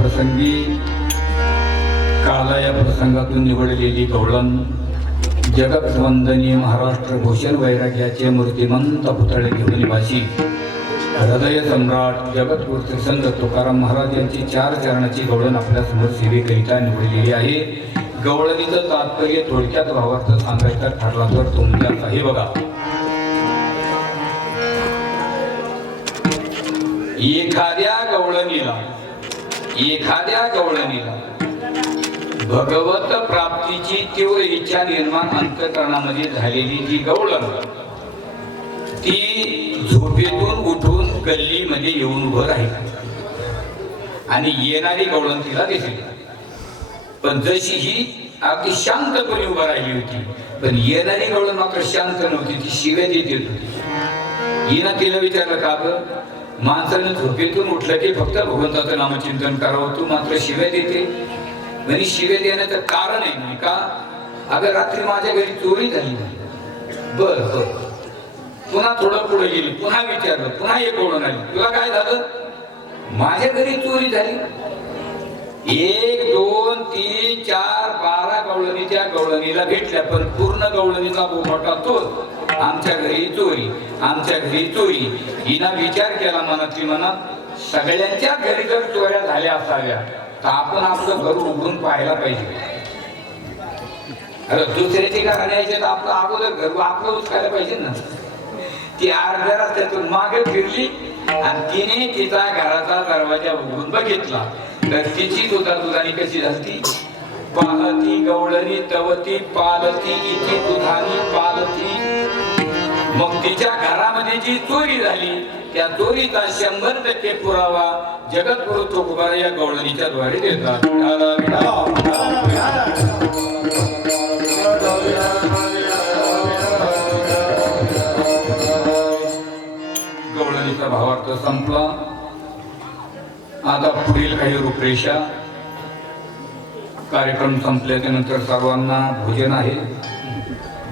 प्रसंगी काला या प्रसंगातून निवडलेली गवळण जगत वंदनीय महाराष्ट्र भूषण वैराग्याचे मूर्तिमंत पुतळे घेऊन वाशी हृदय सम्राट जगद्गुरु श्रीसंत तुकाराम महाराज यांची 4 चरणाची गवळण आपल्या समोर सेवेकरिता निवडलेली आहे। गवळणीचं तात्पर्य थोडक्यात भावार्थ सांगायचं ठरला तर तुमच्याच आहे बघा। एखाद्या गवळणीला भगवत प्राप्तीची तीव्र इच्छा निर्माण अंतःकरणामध्ये झालेली जी गवळण ती झोपेतून उठून गल्लीमध्ये येऊन उभं राहील आणि येणारी गवळण तिला दिसली, पण जशी ही अगदी शांतपणे उभं राहिली होती, पण येणारी गवळण मात्र शांत नव्हती, ती शिव्या देत होती। हिनं तिला विचारलं का ग, माणसानं झोपेतून उठलं की फक्त भगवंताचं नामचिंतन करावं, तू मात्र शिव्या देते? म्हणजे शिव्या देण्याचं कारण आहे म्हणे का, अगं रात्री माझ्या घरी चोरी झाली। बर बर, पुन्हा थोडं पुढे गेली, पुन्हा विचारलं, पुन्हा एक गवळण आली, तुला काय झालं? माझ्या घरी चोरी झाली। 1 2 3 4 12 गवळणी त्या गवळणीला भेटल्या, पण पूर्ण गवळणीचा बोमाटा तोच, आमच्या घरी चोरी, आमच्या घरी चोरी। हिनं विचार केला मनातली मनात, सगळ्यांच्या घरी जर चोऱ्या झाल्या असाव्या तर आपण आपलं घर उघडून पाहायला पाहिजे। अरे दुसऱ्याची घराने यायचे तर आपलं अगोदर घर आपलं उचकायला पाहिजे ना। ती अर्ध्या रस्त्यातून मागे फिरली आणि तिने तिचा घराचा दरवाजा उघडून बघितला तर तिची दुधाने कशी झाली, पालती गवळणी तवती पालती इथे दुधानी पालती। मग तिच्या घरामध्ये जी चोरी झाली त्या चोरीचा 100% पुरावा जगद्गुरु तुकोबार या गवळणीच्या द्वारे देतात। गवळणीचा भावार्थ संपला। आता पुढील काही रूपरेषा। कार्यक्रम संपल्याच्या नंतर सर्वांना भोजन आहे,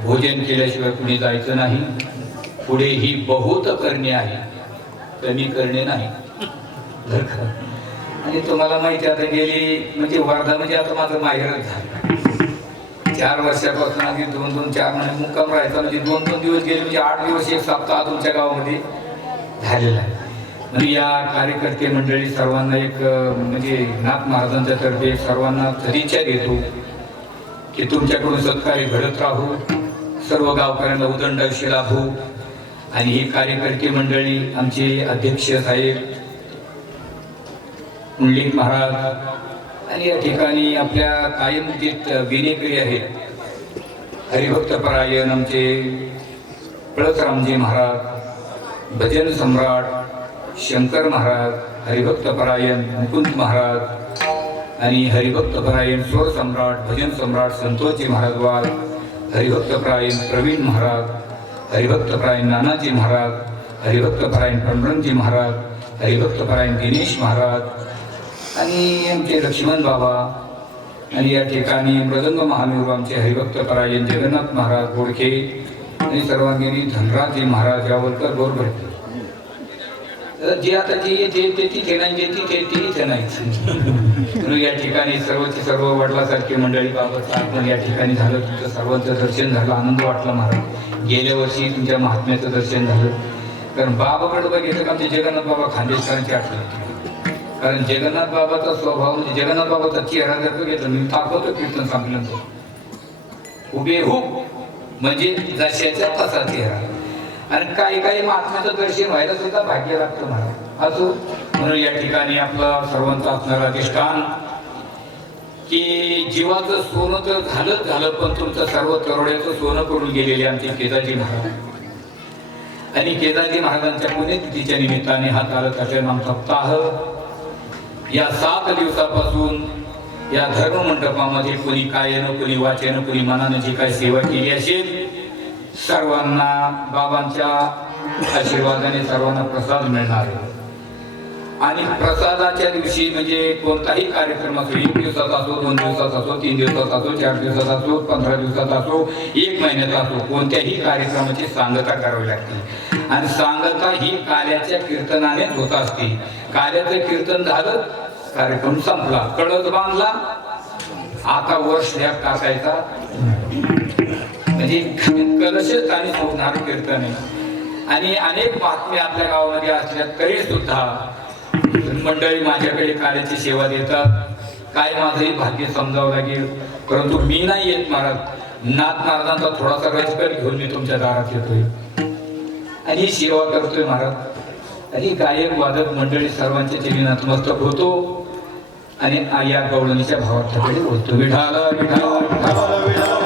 भोजन केल्याशिवाय कुणी जायचं नाही। पुढे ही बहुत करणे आहे, कमी करणे नाही। आणि तुम्हाला माहिती आता गेली म्हणजे वर्धा म्हणजे आता माझं माहेरच झालं। 4 वर्षापासून आधी 2-2 4 महिने मुक्काम राहायचा, म्हणजे 2-2 दिवस गेले म्हणजे 8 दिवस एक सप्ताह तुमच्या गावामध्ये झालेला आहे। म्हणजे या कार्यकर्ते मंडळी सर्वांना एक म्हणजे नाथ महाराजांच्या तर्फे सर्वांना सदिच्छा देतो की तुमच्याकडून सत्कार्य घडत राहू, सर्व गावकऱ्यांना उदंड आयुष्य लाभो। आणि ही कार्यकर्ते मंडळी आमचे अध्यक्ष साहेब पुंडलिक महाराज आणि या ठिकाणी आपल्या कायम विनेकरी आहेत, हरिभक्त परायण आमचे पळसरामजी महाराज, भजन सम्राट शंकर महाराज, हरिभक्त परायण मुकुंद महाराज आणि हरिभक्त परायण स्वर सम्राट भजन सम्राट संतोषजी महाराज वाल, हरिभक्त परायण प्रवीण महाराज, हरिभक्त परायण नानाजी महाराज, हरिभक्त परायण पंडरंगजी महाराज, हरिभक्त परायण दिनेश महाराज आणि आमचे लक्ष्मण बाबा आणि या ठिकाणी मृदंग महामेरू आमचे हरिभक्त परायण जगन्नाथ महाराज गोडखे आणि सर्वांगिनी धनराजजी महाराज यावलकर गोरभट्टी। जे आता जे येते ते तिथे नाही, जे तिथे तिथे नाही। या ठिकाणी सर्वचे सर्व वडिलासारखी मंडळी बाबत आपण या ठिकाणी झालं, तुमचं सर्वांचं दर्शन झालं, आनंद वाटला महाराज। गेल्या वर्षी तुमच्या महात्म्याचं दर्शन झालं, कारण बाबाकडे बघितलं का आमचे जगन्नाथ बाबा खानदेशकरांची आठवण होती, कारण जगन्नाथ बाबाचा स्वभाव म्हणजे जगन्नाथ बाबाचा चेहरा जर बघितलं मी दाखवतो कीर्तन सांगितलं हुबेहूब म्हणजे जशाच्या तसा चेहरा। आणि काही महात्म्याचं दर्शन व्हायला सुद्धा भाग्य लागतं मला असो। म्हणून या ठिकाणी आपला सर्वांचा असणारा अधिष्ठान की जीवाचं सोनं तर झालं, पण तुमचं सर्व तरोड्याचं सोनं करून गेलेले आमचे केदारजी महाराज आणि केदारजी महाराजांच्या पुण्यतिथीच्या निमित्ताने हा तालुक्याचा नाम सप्ताह या 7 दिवसापासून या धर्म मंडपामध्ये कोणी कायेनं कोणी वाचेनं कोणी मनानं जी काही सेवा केली असेल सर्वांना बाबांच्या आशीर्वादाने सर्वांना प्रसाद मिळणार आहे। आणि प्रसादाच्या दिवशी म्हणजे कोणताही कार्यक्रम असो, 1 दिवसाचा असो, 2 दिवसाचा असो, 3 दिवसाचा असो, 4 दिवसाचा असो, 15 दिवसाचा असो, 1 महिन्याचा असो, कोणत्याही कार्यक्रमाची सांगता करावी लागते। आणि सांगता ही काल्याच्या कीर्तनानेच होत असते। काल्याचं कीर्तन झालं कार्यक्रम संपला. कळस बांधला, आता वर स्लॅब टाकायचा. म्हणजे कलशच आणि सोडणार कीर्तन आहे. आणि अनेक बातम्या आपल्या गावामध्ये असल्या तरी सुद्धा मंडळी माझ्याकडे कार्याची सेवा देतात. काय माझंही भाग्य समजावं लागेल, परंतु मी नाही येत महाराज. नाथ महाराजांचा थोडासा रजकर घेऊन मी तुमच्या दारात येतोय आणि ही सेवा करतोय महाराज. आणि गायक वादक मंडळी सर्वांच्या चरणी नतमस्तक होतो आणि या गवळणीच्या भावार्थाकडे बोलतो. विठाला विठाला विठाला विठाला.